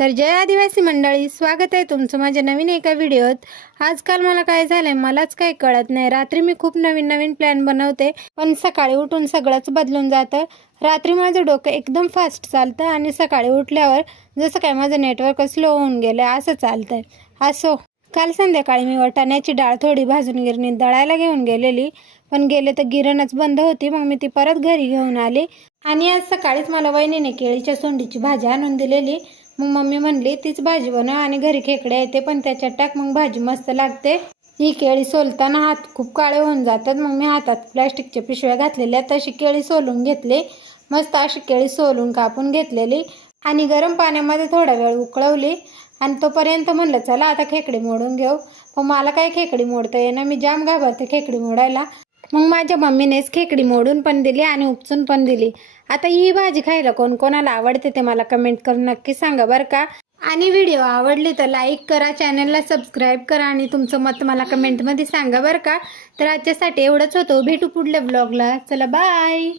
तर जय आदिवासी मंडळी, स्वागत आहे तुमचं माझ्या नवीन एका व्हिडिओत। आजकाल मला काय झालंय मलाच काही कळत नाही। रात्री मी खूप नवीन प्लॅन बनवते, पण सकाळी उठून सगळंच बदलून जातं। रात्री माझं डोकं एकदम फास्ट चालतं आणि सकाळी उठल्यावर जसं काय माझं नेटवर्क स्लो होऊन गेलं असं चालतंय। असो, काल संध्याकाळी मी वाटाण्याची डाळ थोडी भाजून गिरणीत दळायला घेऊन गेलेली, पण गेले तर गिरणच बंद होती। मग मी ती परत घरी घेऊन आली आणि आज सकाळीच मला वहिनीने केळीच्या सोंडीची भाजी आणून दिलेली। मग मम्मी म्हणली तीच भाजी बनव आणि घरी खेकडे येते पण त्याच्यात टाक, मग भाजी मस्त लागते। ही केळी सोलताना हात खूप काळे होऊन जातात, मग मी हातात प्लास्टिकच्या पिशव्या घातलेल्या, तशी केळी सोलून घेतली। मस्त अशी केळी सोलून कापून घेतलेली आणि गरम पाण्यामध्ये थोडा वेळ उकळवली आणि तोपर्यंत म्हणलं चला आता खेकडी मोडून घेऊ। पण मला काय खेकडी मोडता येईना, मी जाम घाबरते खेकडी मोडायला। मग माझ्या मम्मीनेच खेकडी मोडून पण दिली आणि उपचून पण दिली। आता ही भाजी खायला कोण कोणाला आवडते ते मला कमेंट करून नक्की सांगा बरं का। आणि व्हिडिओ आवडली तर लाईक करा, चॅनलला सबस्क्राईब करा आणि तुमचं मत मला कमेंटमध्ये सांगा बरं का। तर आजच्यासाठी एवढंच होतं, भेटू पुढल्या ब्लॉगला, चला बाय।